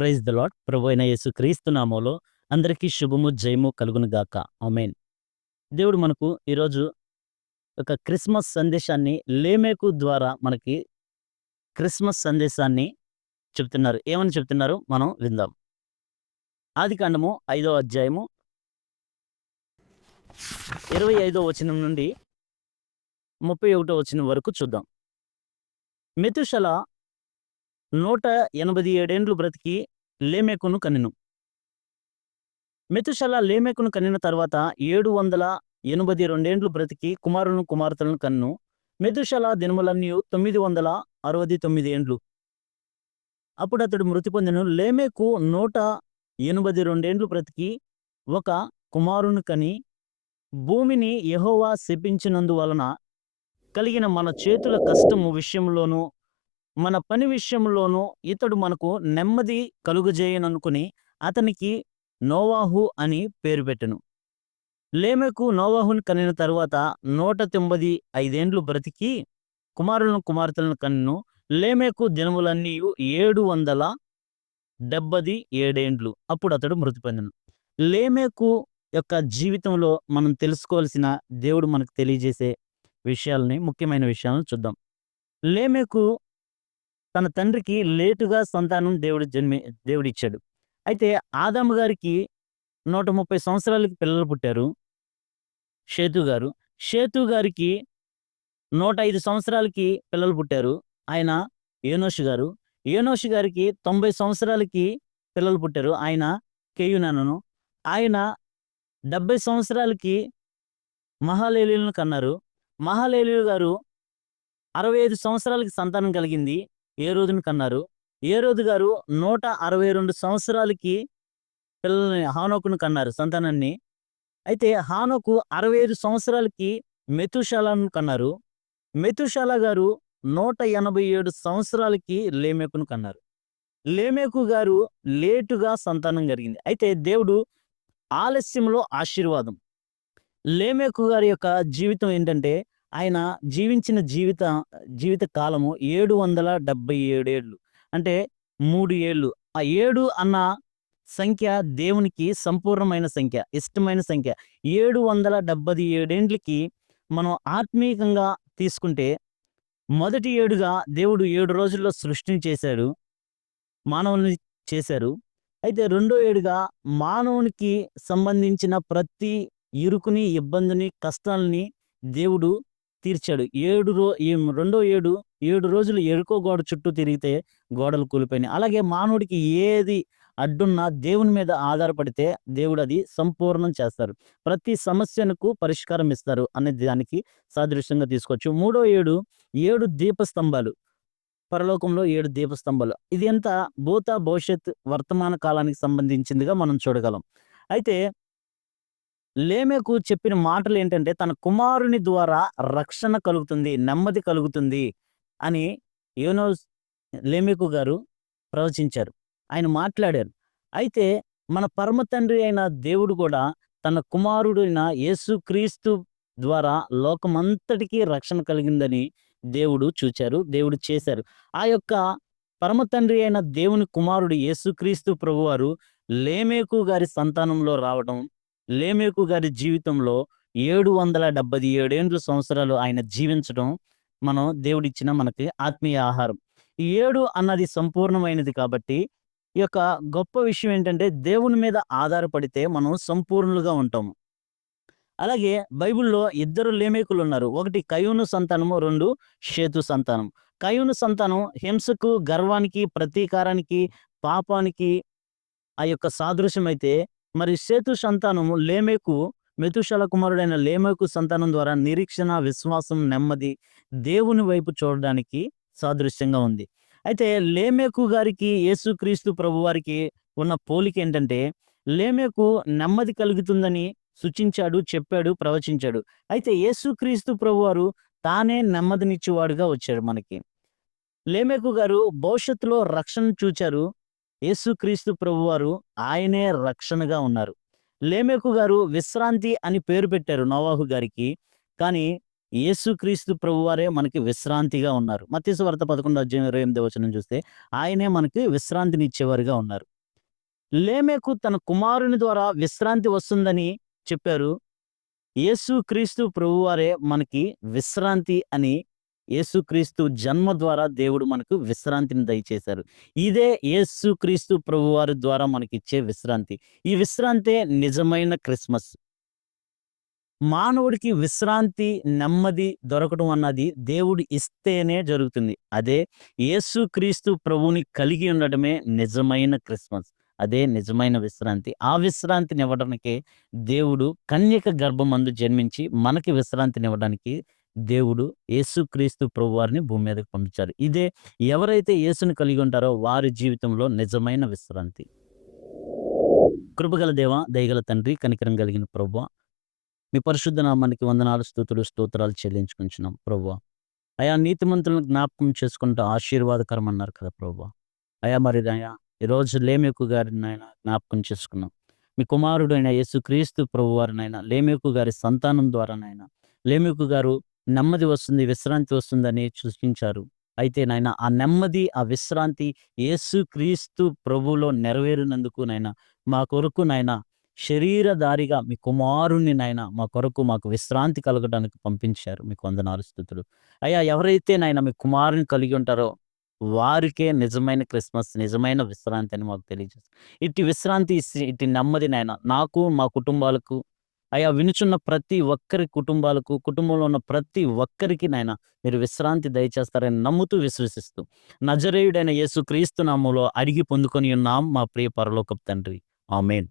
Praise the lord. ప్రభువైన యేసుక్రీస్తు నామంలో అందరికీ శుభము, జయము కలుగును గాక. ఆమేన్. దేవుడు మనకు ఈరోజు ఒక క్రిస్మస్ సందేశాన్ని లేమెకు ద్వారా మనకి క్రిస్మస్ సందేశాన్ని చెప్తున్నారు. ఏమని చెప్తున్నారు? మనం విందాం. ఆదికాండము 5వ అధ్యాయము 25వ వచనం నుండి 31వ వచనం వరకు చూద్దాం. మెతూషెల 187 ఏండ్లు బ్రతికి లేమెకును కనెను. మెతూషెల లేమెకును కనిన తర్వాత 782 ఏండ్లు బ్రతికి కుమారులను కుమార్తెలను కన్ను. మెతూషెల దినములన్నీయు 969 ఏండ్లు. అప్పుడు అతడు మృతి పొందెను. లేమెకు 182 ఏండ్లు బ్రతికి ఒక కుమారుని కని, భూమిని యెహోవా శపించినందువలన కలిగిన మన చేతుల కష్టము విషయంలోను, మన పని విషయంలోను ఇతడు మనకు నెమ్మది కలుగజేయననుకుని అతనికి నోవాహు అని పేరు పెట్టెను. లేమెకు నోవాహును కనిన తరువాత 195 ఏండ్లు బ్రతికి కుమారులను కుమార్తెలను కన్నెను. లేమెకు దినములన్నీయు 777 ఏండ్లు. అప్పుడు అతడు మృతి పొందెను. లేమెకు యొక్క జీవితంలో మనం తెలుసుకోవాల్సిన, దేవుడు మనకు తెలియజేసే విషయాలని, ముఖ్యమైన విషయాలను చూద్దాం. లేమెకు తన తండ్రికి లేటుగా సంతానం దేవుడిచ్చాడు. అయితే ఆదాము గారికి 130 సంవత్సరాలకి పిల్లలు పుట్టారు. షేతు గారు. షేతు గారికి 105 సంవత్సరాలకి పిల్లలు పుట్టారు. ఆయన ఏనోషు గారు. ఏనోషు గారికి 90 సంవత్సరాలకి పిల్లలు పుట్టారు. ఆయన కేయునానును. ఆయన 70 సంవత్సరాలకి మహాలేలులను కన్నారు. మహాలేలు గారు 65 సంవత్సరాలకి సంతానం కలిగింది. ఏరోదును కన్నారు. ఏరోదు గారు 162 సంవత్సరాలకి పిల్లల్ని హానోకును కన్నారు, సంతానాన్ని. అయితే హానోకు 65 సంవత్సరాలకి మెతూషెలను కన్నారు. మెతూషెల గారు 187 సంవత్సరాలకి లేమెకును కన్నారు. లేమెకు గారు లేటుగా సంతానం కలిగింది. అయితే దేవుడు ఆలస్యంలో ఆశీర్వాదం. లేమెకు గారి యొక్క జీవితం ఏంటంటే, ఆయన జీవించిన జీవిత కాలము 777 ఏళ్ళు. అంటే 3 ఏళ్ళు. ఆ 7 అన్న సంఖ్య దేవునికి సంపూర్ణమైన సంఖ్య, ఇష్టమైన సంఖ్య. 777 ఏండ్లకి మనం ఆత్మీయంగా తీసుకుంటే, మొదటి ఏడుగా దేవుడు 7 రోజుల్లో సృష్టిని చేశాడు, మానవుల్ని చేశారు. అయితే రెండో ఏడుగా మానవునికి సంబంధించిన ప్రతి ఇరుకుని, ఇబ్బందిని, కష్టాల్ని దేవుడు తీర్చాడు. రెండో ఏడు 7 రోజులు ఎరుకో గోడ చుట్టూ తిరిగితే గోడలు కూలిపోయినాయి. అలాగే మానవుడికి ఏది అడ్డున్నా దేవుని మీద ఆధారపడితే దేవుడు అది సంపూర్ణం చేస్తారు. ప్రతి సమస్యకు పరిష్కారం ఇస్తారు అనే దానికి సాదృశ్యంగా తీసుకోవచ్చు. మూడో ఏడు 7 దీపస్తంభాలు. పరలోకంలో 7 దీపస్తంభాలు. ఇది ఎంత భూత, భవిష్యత్, వర్తమాన కాలానికి సంబంధించిందిగా మనం చూడగలం. అయితే లేమెకు చెప్పిన మాటలేంటంటే, తన కుమారుని ద్వారా రక్షణ కలుగుతుంది, నెమ్మది కలుగుతుంది అని యోనోస్ లేమెకు గారు ప్రవచించారు. ఆయన మాట్లాడారు. అయితే మన పరమ తండ్రి అయిన దేవుడు కూడా తన కుమారుడైన యేసుక్రీస్తు ద్వారా లోకమంతటికీ రక్షణ కలిగిందని దేవుడు చూచారు, దేవుడు చేశారు. ఆ యొక్క పరమ తండ్రి అయిన దేవుని కుమారుడు యేసుక్రీస్తు ప్రభువారు లేమెకు గారి సంతానంలో రావడం, లేమెకు గారి జీవితంలో 777 ఏండ్ల సంవత్సరాలు ఆయన జీవించడం, మనం దేవుడిచ్చిన మనకి ఆత్మీయ ఆహారం. ఈ 7 అన్నది సంపూర్ణమైనది కాబట్టి, ఈ యొక్క గొప్ప విషయం ఏంటంటే, దేవుని మీద ఆధారపడితే మనం సంపూర్ణులుగా ఉంటాము. అలాగే బైబిల్‌లో ఇద్దరు లేమెకులున్నారు. ఒకటి కయీను సంతానము, 2 షేతు సంతానం. కయీను సంతానం హింసకు, గర్వానికి, ప్రతీకారానికి, పాపానికి ఆ యొక్క సాదృశ్యమైతే, మరి షేతు సంతానము లేమెకు, మెతూషెల కుమారుడైన లేమెకు సంతానం ద్వారా నిరీక్షణ, విశ్వాసం, నెమ్మది, దేవుని వైపు చూడడానికి సాదృశ్యంగా ఉంది. అయితే లేమెకు గారికి యేసుక్రీస్తు ప్రభువారికి ఉన్న పోలికేంటంటే, లేమెకు నెమ్మది కలుగుతుందని సూచించాడు, చెప్పాడు, ప్రవచించాడు. అయితే యేసుక్రీస్తు ప్రభువారు తానే నెమ్మదినిచ్చేవాడుగా వచ్చాడు మనకి. లేమెకు గారు భవిష్యత్తులో రక్షణ చూచారు. యేసుక్రీస్తు ప్రభువారు ఆయనే రక్షణగా ఉన్నారు. లేమెకు గారు విశ్రాంతి అని పేరు పెట్టారు నోవాహు గారికి. కానీ యేసుక్రీస్తు ప్రభువారే మనకి విశ్రాంతిగా ఉన్నారు. మత్తయి సువార్త 11వ అధ్యాయం 28వ వచనం చూస్తే ఆయనే మనకి విశ్రాంతినిచ్చేవారుగా ఉన్నారు. లేమెకు తన కుమారుని ద్వారా విశ్రాంతి వస్తుందని చెప్పారు. యేసుక్రీస్తు ప్రభువారే మనకి విశ్రాంతి అని, యేసుక్రీస్తు జన్మ ద్వారా దేవుడు మనకు విశ్రాంతిని దయచేశారు. ఇదే యేసుక్రీస్తు ప్రభువారి ద్వారా మనకిచ్చే విశ్రాంతి. ఈ విశ్రాంతే నిజమైన క్రిస్మస్. మానవుడికి విశ్రాంతి, నెమ్మది దొరకడం అన్నది దేవుడు ఇస్తేనే జరుగుతుంది. అదే యేసుక్రీస్తు ప్రభువుని కలిగి ఉండడమే నిజమైన క్రిస్మస్. అదే నిజమైన విశ్రాంతి. ఆ విశ్రాంతినివ్వడానికే దేవుడు కన్యక గర్భమందు జన్మించి మనకి విశ్రాంతినివ్వడానికి దేవుడు యేసుక్రీస్తు ప్రభువారిని భూమి మీదకి పంపించారు. ఇదే ఎవరైతే యేసుని కలిగి ఉంటారో వారి జీవితంలో నిజమైన విశ్రాంతి. కృపగల దేవ, దయగల తండ్రి, కనికరం కలిగిన ప్రభువా, మీ పరిశుద్ధ నామానికి వందనాలు, స్తుతులు, స్తోత్రాలు చెల్లించుకుంటున్నాం ప్రభువా. అయా నీతిమంతులను జ్ఞాపకం చేసుకుంటూ ఆశీర్వాదకరం అన్నారు కదా ప్రభువా. అయా మరి అయా ఈరోజు లేమెకు గారిని నాయన జ్ఞాపకం చేసుకున్నాం. మీ కుమారుడైన యేసుక్రీస్తు ప్రభువారినైనా లేమెకు గారి సంతానం ద్వారా నాయన లేమెకు గారు నెమ్మది వస్తుంది, విశ్రాంతి వస్తుందని సృష్టించారు. అయితే నాయన ఆ నెమ్మది, ఆ విశ్రాంతి యేసుక్రీస్తు ప్రభువులో నెరవేరినందుకు నాయన మా కొరకు నాయన శరీరధారిగా మీ కుమారుణ్ణి నాయన మా కొరకు మాకు విశ్రాంతి కలగడానికి పంపించారు. మీకు వందనాలు, స్తుతులు. అయ్యా ఎవరైతే నాయన మీ కుమారుని కలిగి ఉంటారో వారికే నిజమైన క్రిస్మస్, నిజమైన విశ్రాంతి అని మాకు తెలియజేస్తారు. ఇట్టి విశ్రాంతి ఇట్టి నెమ్మది నాయన నాకు, మా కుటుంబాలకు, అయ్యా వినుచున్న ప్రతి ఒక్కరి కుటుంబాలకు, కుటుంబంలో ఉన్న ప్రతి ఒక్కరికి నాయన మీరు విశ్రాంతి దయచేస్తారని నమ్ముతూ, విశ్వసిస్తూ నజరేయుడైన యేసుక్రీస్తు నామములో అడిగి పొందుకొని ఉన్నాం మా ప్రియ పరలోకపు తండ్రి. ఆమేన్.